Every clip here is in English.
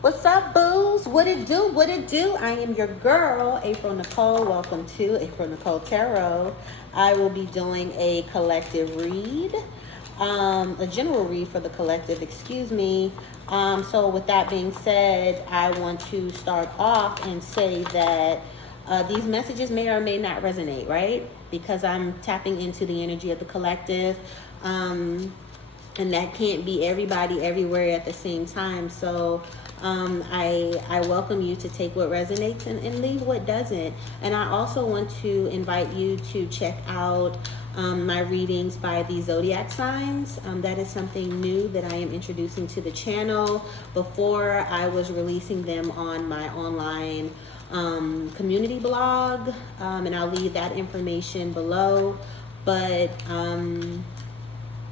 What's up, booze? What it do? What it do? I am your girl, a.Nichole. Welcome to a.Nichole Tarot. I will be doing a collective read, a general read for the collective, excuse me. So with that being said, I want to start off and say that these messages may or may not resonate, right? Because I'm tapping into the energy of the collective. And that can't be everybody everywhere at the same time. So I welcome you to take what resonates and leave what doesn't. And I also want to invite you to check out my readings by the zodiac signs. That is something new that I am introducing to the channel. Before, I was releasing them on my online community blog, and I'll leave that information below. But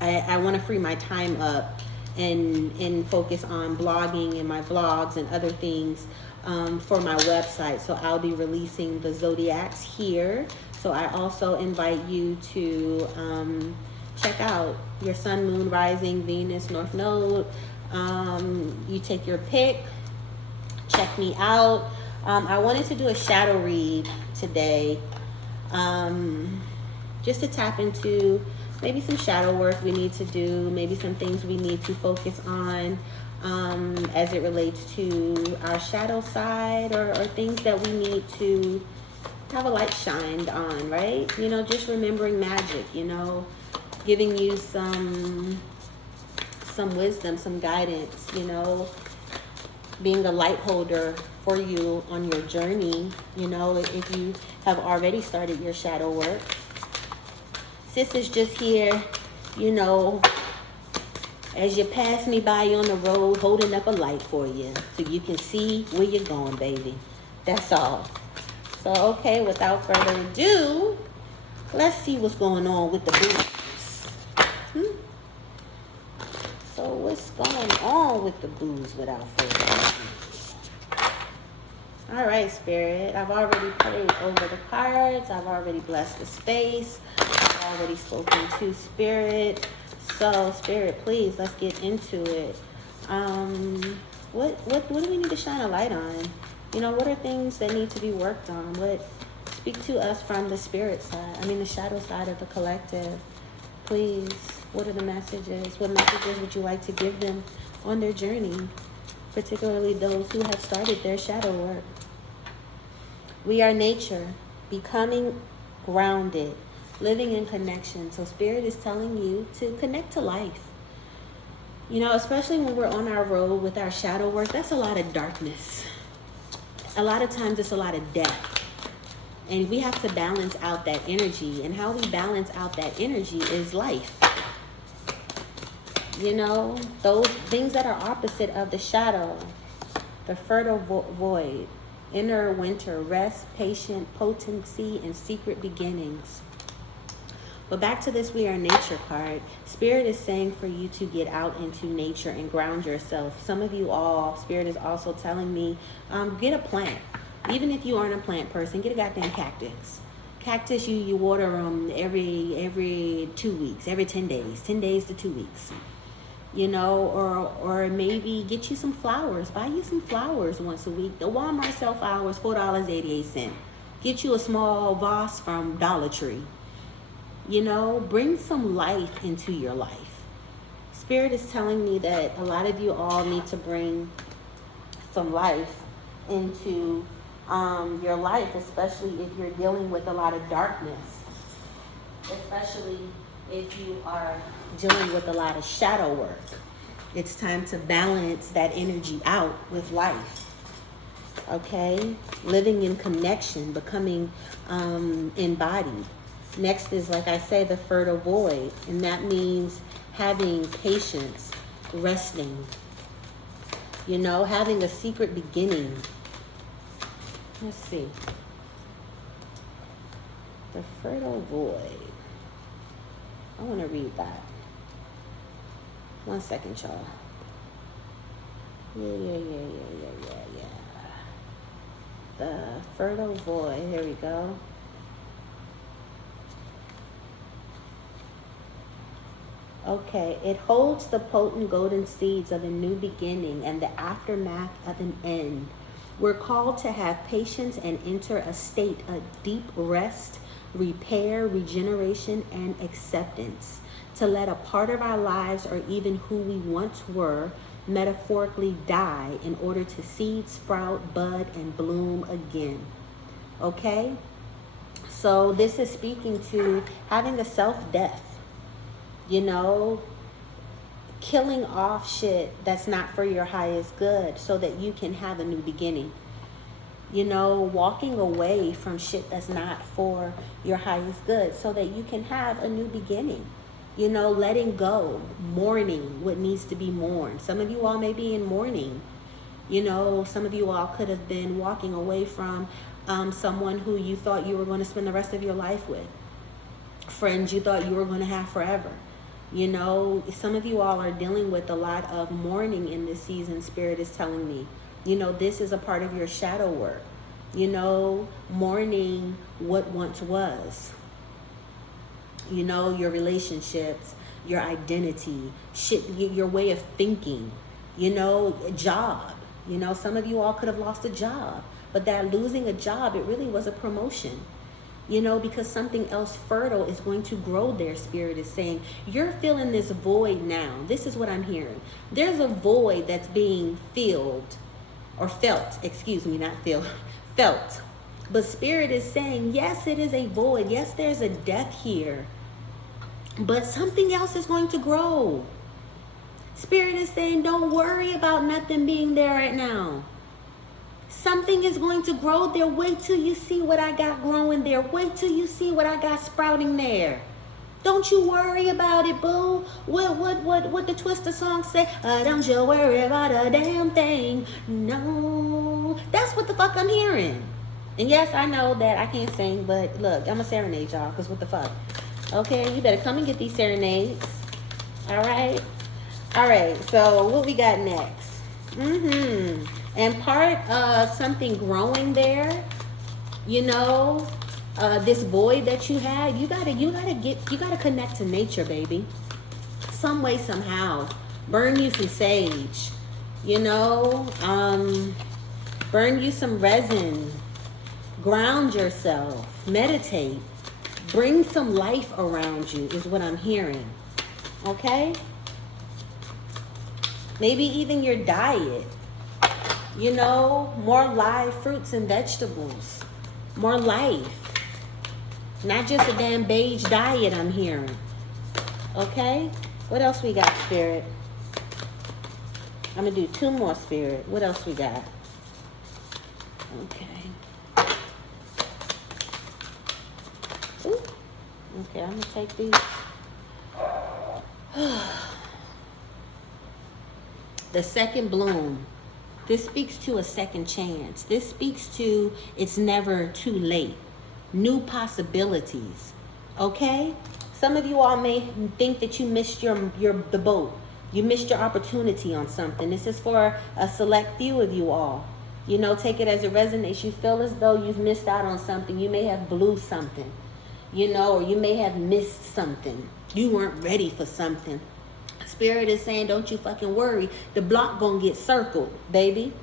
I want to free my time up and focus on blogging and my vlogs and other things for my website. So I'll be releasing the zodiacs here. So I also invite you to check out your sun, moon, rising, Venus, North Node. You take your pick. Check me out. I wanted to do a shadow read today, just to tap into maybe some shadow work we need to do, maybe some things we need to focus on as it relates to our shadow side, or things that we need to have a light shined on, right? You know, just remembering magic, you know, giving you some wisdom, some guidance, you know, being a light holder for you on your journey, you know, if you have already started your shadow work. Sis is just here, you know, as you pass me by on the road, holding up a light for you so you can see where you're going, baby. That's all. So, okay, without further ado, let's see what's going on with the booze. So, what's going on with the booze without further ado? All right, Spirit. I've already prayed over the cards. I've already blessed the space. I've already spoken to Spirit. So, Spirit, please, let's get into it. What do we need to shine a light on? You know, what are things that need to be worked on? Speak to us from the spirit side. The shadow side of the collective. Please, what are the messages? What messages would you like to give them on their journey? Particularly those who have started their shadow work. We are nature, becoming grounded, living in connection. So Spirit is telling you to connect to life. You know, especially when we're on our road with our shadow work, that's a lot of darkness. A lot of times it's a lot of death. And we have to balance out that energy. And how we balance out that energy is life. You know, those things that are opposite of the shadow. The fertile void, inner winter, rest, patient, potency, and secret beginnings. But back to this We Are Nature card. Spirit is saying for you to get out into nature and ground yourself. Some of you all, Spirit is also telling me, get a plant. Even if you aren't a plant person, get a goddamn cactus. Cactus, you water them every 2 weeks, every 10 days. 10 days to 2 weeks. You know, or maybe get you some flowers. Buy you some flowers once a week. The Walmart sell flowers, $4.88. Get you a small vase from Dollar Tree. You know, bring some life into your life. Spirit is telling me that a lot of you all need to bring some life into your life, especially if you're dealing with a lot of darkness. Especially if you are dealing with a lot of shadow work. It's time to balance that energy out with life. Okay? Living in connection, becoming embodied. Next is, like I say, the fertile void. And that means having patience, resting. You know, having a secret beginning. Let's see. The fertile void. I want to read that. 1 second, y'all. Yeah. The fertile void. Here we go. Okay, it holds the potent golden seeds of a new beginning and the aftermath of an end. We're called to have patience and enter a state of deep rest, repair, regeneration, and acceptance. To let a part of our lives, or even who we once were, metaphorically die in order to seed, sprout, bud, and bloom again. Okay? So this is speaking to having a self-death. You know, killing off shit that's not for your highest good so that you can have a new beginning. You know, walking away from shit that's not for your highest good so that you can have a new beginning. You know, letting go, mourning what needs to be mourned. Some of you all may be in mourning. You know, some of you all could have been walking away from someone who you thought you were going to spend the rest of your life with. Friends you thought you were going to have forever. You know, some of you all are dealing with a lot of mourning in this season, Spirit is telling me. You know, this is a part of your shadow work. You know, mourning what once was. You know, your relationships, your identity, shit, your way of thinking. You know, a job. You know, some of you all could have lost a job. But that losing a job, it really was a promotion. You know, because something else fertile is going to grow there, Spirit is saying. You're feeling this void now. This is what I'm hearing. There's a void that's being filled, or felt, excuse me, not filled, felt. But Spirit is saying, yes, it is a void. Yes, there's a death here. But something else is going to grow. Spirit is saying, don't worry about nothing being there right now. Something is going to grow there. Wait till you see what I got growing there. Wait till you see what I got sprouting there. Don't you worry about it, boo. What the Twister song say? Don't you worry about a damn thing. No. That's what the fuck I'm hearing. And yes, I know that I can't sing, but look, I'm going to serenade y'all, because what the fuck? Okay, you better come and get these serenades. All right? All right, so what we got next? And part of something growing there, you know, this void that you had, you gotta connect to nature, baby. Some way, somehow. Burn you some sage, you know, burn you some resin, ground yourself, meditate, bring some life around you is what I'm hearing. Okay? Maybe even your diet. You know, more live fruits and vegetables. More life. Not just a damn beige diet I'm hearing. Okay? What else we got, Spirit? I'm going to do 2 more, Spirit. What else we got? Okay. Ooh. Okay, I'm going to take these. The second bloom. This speaks to a second chance. This speaks to it's never too late. New possibilities. Okay? Some of you all may think that you missed the boat. You missed your opportunity on something. This is for a select few of you all. You know, take it as it resonates. You feel as though you've missed out on something. You may have blew something. You know, or you may have missed something. You weren't ready for something. Spirit is saying, don't you fucking worry. The block gonna get circled, baby.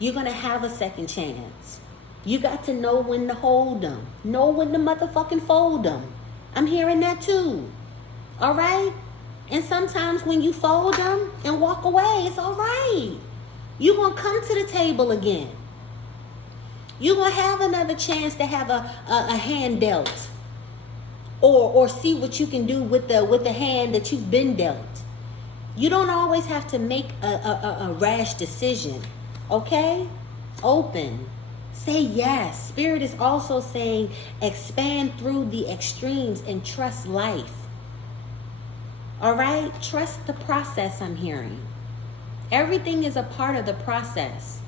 You're gonna have a second chance. You got to know when to hold them. Know when to motherfucking fold them. I'm hearing that too. All right? And sometimes when you fold them and walk away, it's all right. You're gonna come to the table again. You're gonna have another chance to have a hand dealt. Or see what you can do with the hand that you've been dealt. You don't always have to make a rash decision. Okay? Open. Say yes. Spirit is also saying expand through the extremes and trust life. All right? Trust the process, I'm hearing. Everything is a part of the process.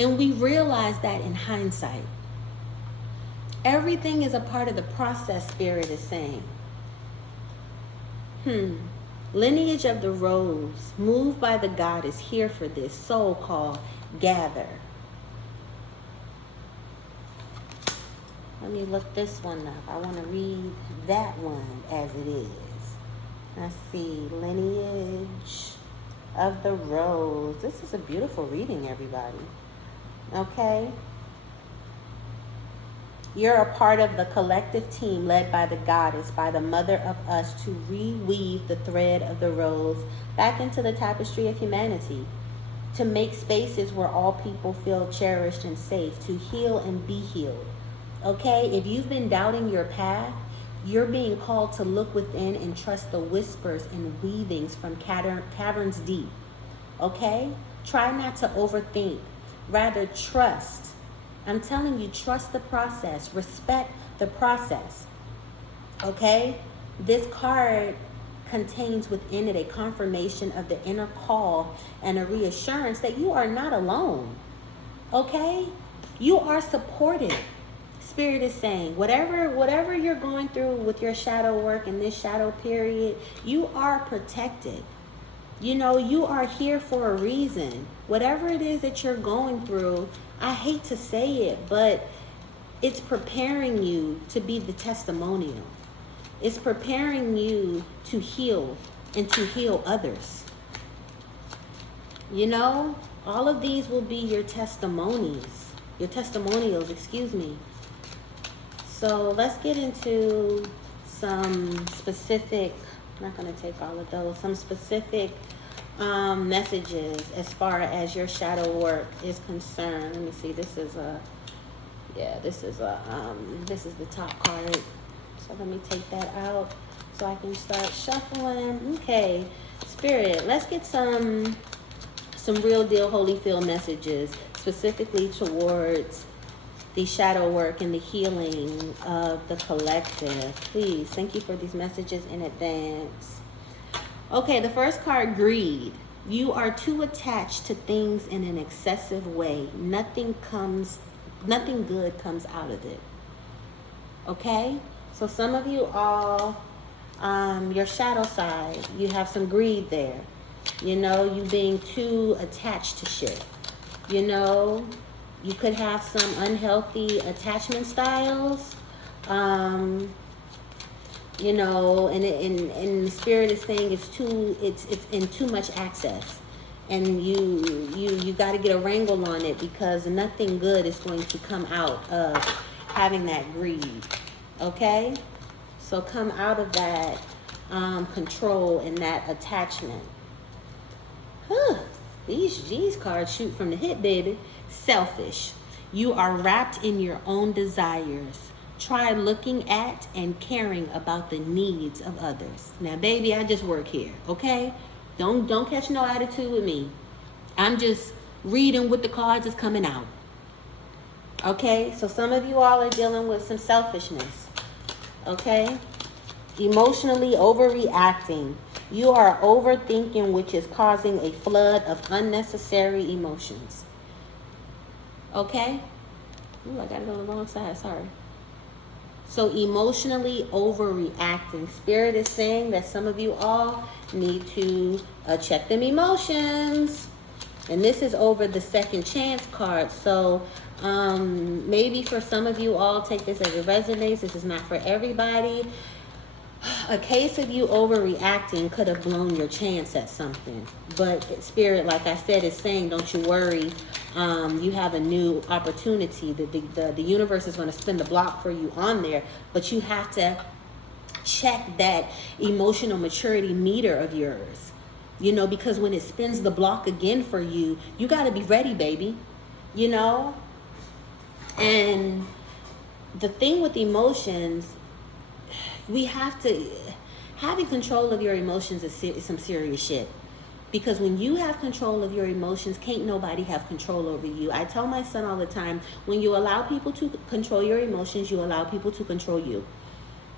And we realize that in hindsight. Everything is a part of the process, Spirit is saying. Lineage of the rose, moved by the goddess, here for this soul called gather. Let me look this one up. I want to read that one as it is. Let's see. Lineage of the Rose. This is a beautiful reading, everybody. Okay? You're a part of the collective team led by the goddess, by the mother of us, to reweave the thread of the rose back into the tapestry of humanity, to make spaces where all people feel cherished and safe, to heal and be healed. Okay? If you've been doubting your path, you're being called to look within and trust the whispers and weavings from caverns deep. Okay? Try not to overthink. Rather, trust. I'm telling you, trust the process. Respect the process. Okay? This card contains within it a confirmation of the inner call and a reassurance that you are not alone. Okay? You are supported. Spirit is saying, whatever you're going through with your shadow work in this shadow period, you are protected. You know, you are here for a reason. Whatever it is that you're going through, I hate to say it, but it's preparing you to be the testimonial. It's preparing you to heal and to heal others. You know, all of these will be your testimonials, excuse me. So let's get into some specific, I'm not going to take all of those, some specific messages as far as your shadow work is concerned. Let me see, this is the top card. So let me take that out so I can start shuffling. Okay, Spirit, let's get some real deal holy field messages specifically towards the shadow work and the healing of the collective. Please, thank you for these messages in advance. Okay, the first card, greed. You are too attached to things in an excessive way. Nothing good comes out of it. Okay? So some of you all, your shadow side, you have some greed there. You know, you being too attached to shit. You know, you could have some unhealthy attachment styles. You know, and the Spirit is saying it's in too much access. And you got to get a wrangle on it, because nothing good is going to come out of having that greed. Okay? So come out of that control and that attachment. These cards shoot from the hip, baby. Selfish. You are wrapped in your own desires. Try looking at and caring about the needs of others. Now, baby, I just work here, okay? Don't catch no attitude with me. I'm just reading what the cards is coming out. Okay? So some of you all are dealing with some selfishness. Okay? Emotionally overreacting. You are overthinking, which is causing a flood of unnecessary emotions. Okay? Ooh, I got it on the wrong side. Sorry. So emotionally overreacting. Spirit is saying that some of you all need to check them emotions. And this is over the second chance card. So maybe for some of you all, take this as it resonates. This is not for everybody. A case of you overreacting could have blown your chance at something. But Spirit, like I said, is saying, don't you worry. You have a new opportunity. The universe is going to spin the block for you on there. But you have to check that emotional maturity meter of yours. You know, because when it spins the block again for you, you got to be ready, baby. You know? And the thing with emotions, we have to, having control of your emotions is some serious shit. Because when you have control of your emotions, can't nobody have control over you. I tell my son all the time, when you allow people to control your emotions, you allow people to control you.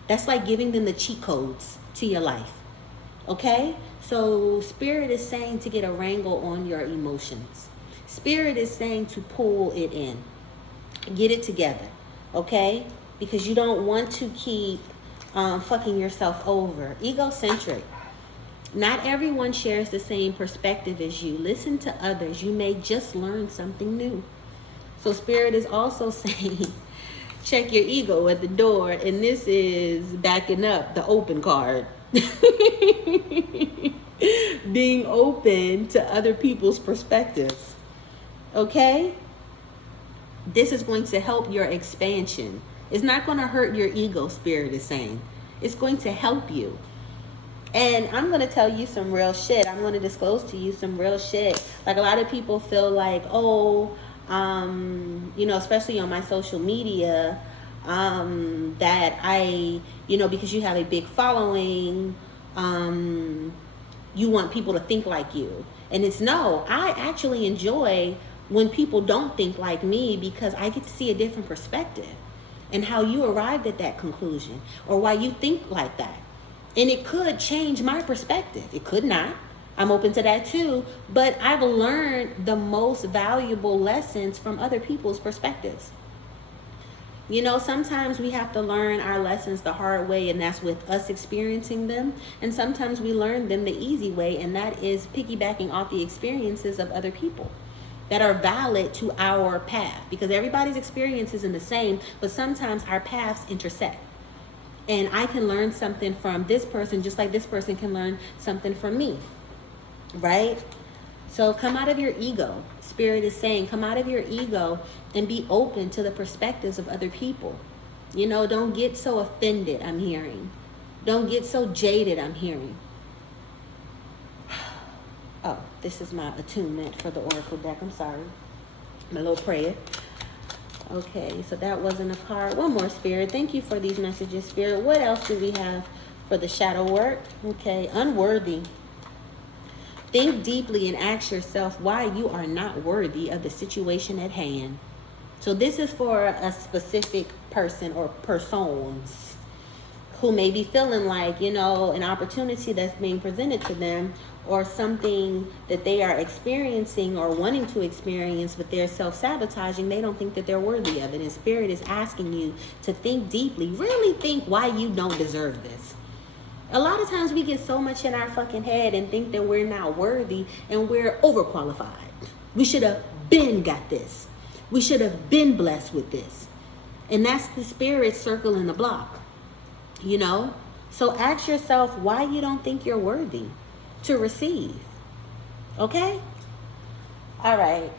That's like giving them the cheat codes to your life. Okay? So Spirit is saying to get a wrangle on your emotions. Spirit is saying to pull it in. Get it together. Okay? Because you don't want to keep fucking yourself over. Egocentric. Not everyone shares the same perspective as you. Listen to others. You may just learn something new. So Spirit is also saying, check your ego at the door. And this is backing up the open card. Being open to other people's perspectives. Okay? This is going to help your expansion. It's not going to hurt your ego, Spirit is saying. It's going to help you. And I'm going to tell you some real shit. I'm going to disclose to you some real shit. Like, a lot of people feel like, especially on my social media, that I, because you have a big following, you want people to think like you. And it's no, I actually enjoy when people don't think like me, because I get to see a different perspective and how you arrived at that conclusion or why you think like that. And it could change my perspective. It could not. I'm open to that too. But I've learned the most valuable lessons from other people's perspectives. Sometimes we have to learn our lessons the hard way, and that's with us experiencing them. And sometimes we learn them the easy way, and that is piggybacking off the experiences of other people that are valid to our path. Because everybody's experience isn't the same, but sometimes our paths intersect. And I can learn something from this person just like this person can learn something from me, right? So come out of your ego. Spirit is saying, come out of your ego and be open to the perspectives of other people. Don't get so offended, I'm hearing. Don't get so jaded, I'm hearing. Oh, this is my attunement for the Oracle deck. I'm sorry. My little prayer. Okay, so that wasn't a card. One more, Spirit. Thank you for these messages, Spirit. What else do we have for the shadow work? Okay, unworthy. Think deeply and ask yourself why you are not worthy of the situation at hand. So this is for a specific person or persons who may be feeling like, an opportunity that's being presented to them, or something that they are experiencing or wanting to experience, but they're self-sabotaging. They don't think that they're worthy of it. And Spirit is asking you to think deeply. Really think why you don't deserve this. A lot of times we get so much in our fucking head and think that we're not worthy and we're overqualified. We should have been got this. We should have been blessed with this. And that's the Spirit circling the block. So ask yourself why you don't think you're worthy to receive. Okay? All right.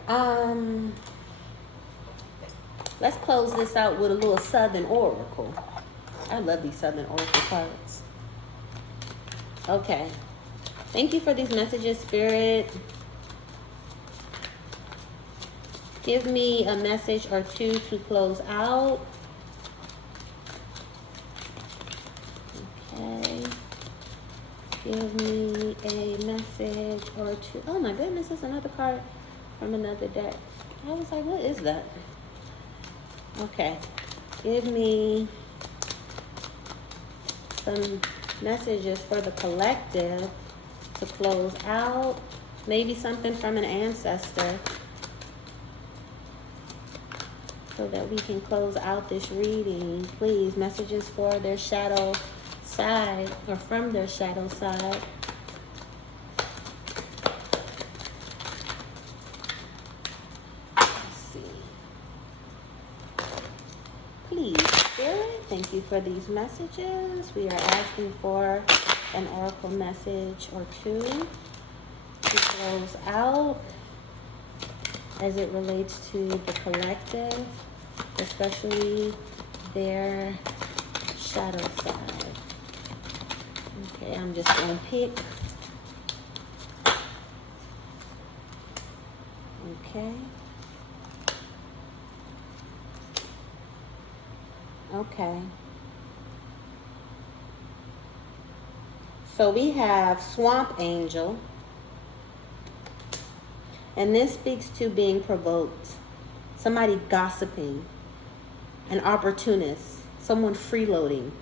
Let's close this out with a little Southern Oracle. I love these Southern Oracle cards. Okay. Thank you for these messages, Spirit. Give me a message or two to close out. Okay. Give me a message or two. Oh my goodness, that's another card from another deck. I was like, what is that? Okay. Give me some messages for the collective to close out. Maybe something from an ancestor so that we can close out this reading. Please, messages for their shadow side or from their shadow side. Let's see. Please, Spirit, thank you for these messages. We are asking for an oracle message or two to close out as it relates to the collective, especially their shadow side. Okay, I'm just going to pick. Okay. Okay. So we have Swamp Angel. And this speaks to being provoked. Somebody gossiping. An opportunist. Someone freeloading.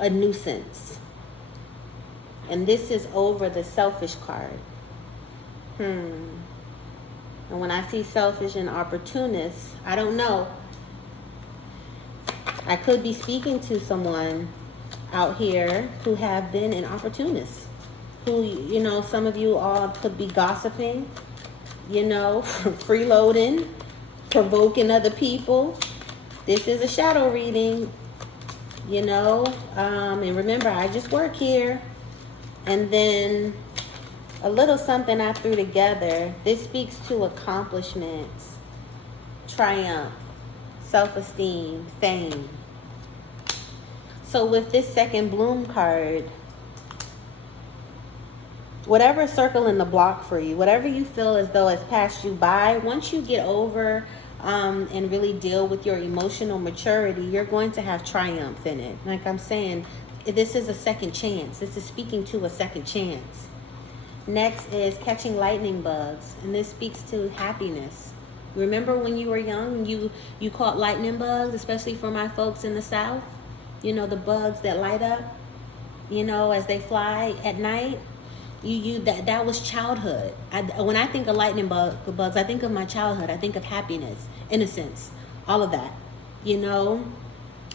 A nuisance. And this is over the selfish card. And when I see selfish and opportunist, I don't know. I could be speaking to someone out here who have been an opportunist. Who, some of you all could be gossiping, freeloading, provoking other people. This is a shadow reading. you know. And remember, I just work here. And then a little something I threw together. This speaks to accomplishments, triumph, self-esteem, fame. So with this second bloom card, whatever circling the block for you, whatever you feel as though has passed you by, once you get over and really deal with your emotional maturity, you're going to have triumph in it. Like I'm saying, this is a second chance. This is speaking to a second chance. Next is catching lightning bugs, and this speaks to happiness. Remember when you were young, you caught lightning bugs, especially for my folks in the South? You know, the bugs that light up, you know, as they fly at night. That was childhood. When I think of lightning bugs, I think of my childhood. I think of happiness, innocence, all of that, you know.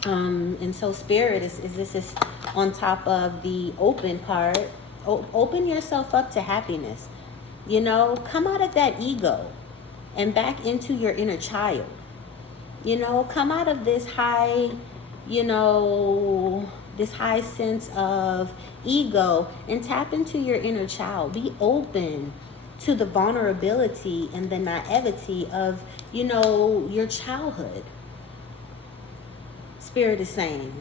And so spirit is on top of the open card. Open yourself up to happiness. You know, come out of that ego and back into your inner child. You know, come out of this high, you know, this high sense of ego and tap into your inner child. Be open to the vulnerability and the naivety of, you know, your childhood. Spirit is saying,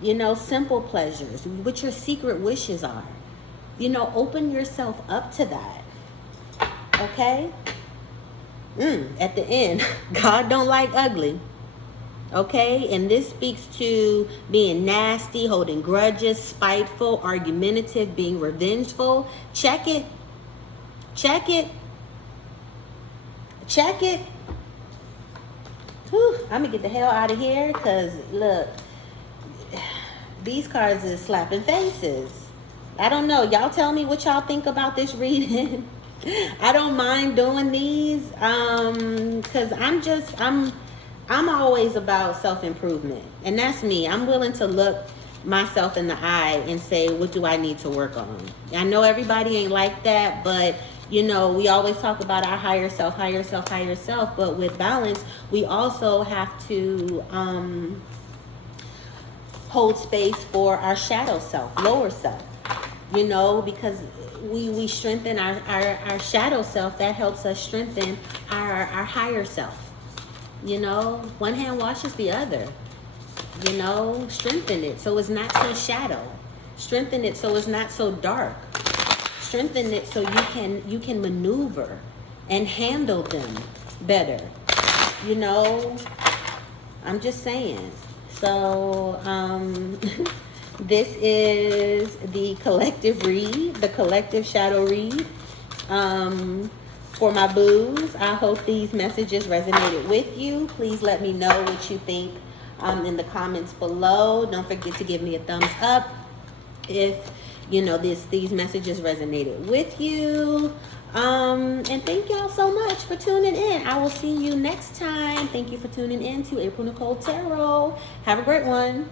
you know, simple pleasures, what your secret wishes are. You know, open yourself up to that. Okay? At the end, God don't like ugly. Okay? And this speaks to being nasty, holding grudges, spiteful, argumentative, being revengeful. Check it. Check it. Check it. Whew, I'm going to get the hell out of here because, look, these cards is slapping faces. I don't know. Y'all tell me what y'all think about this reading. I don't mind doing these because I'm always about self-improvement. And that's me. I'm willing to look myself in the eye and say, what do I need to work on? I know everybody ain't like that, but you know, we always talk about our higher self, higher self, higher self. But with balance, we also have to hold space for our shadow self, lower self. You know, because we strengthen our shadow self, that helps us strengthen our higher self. You know, one hand washes the other. You know, strengthen it so it's not so shadow. Strengthen it so it's not so dark. Strengthen it so you can maneuver and handle them better. You know, I'm just saying. So, this is the collective read, the collective shadow read for my boos. I hope these messages resonated with you. Please let me know what you think in the comments below. Don't forget to give me a thumbs up if you know these messages resonated with you. And thank y'all so much for tuning in. I will see you next time. Thank you for tuning in to a.Nichole Tarot. Have a great one.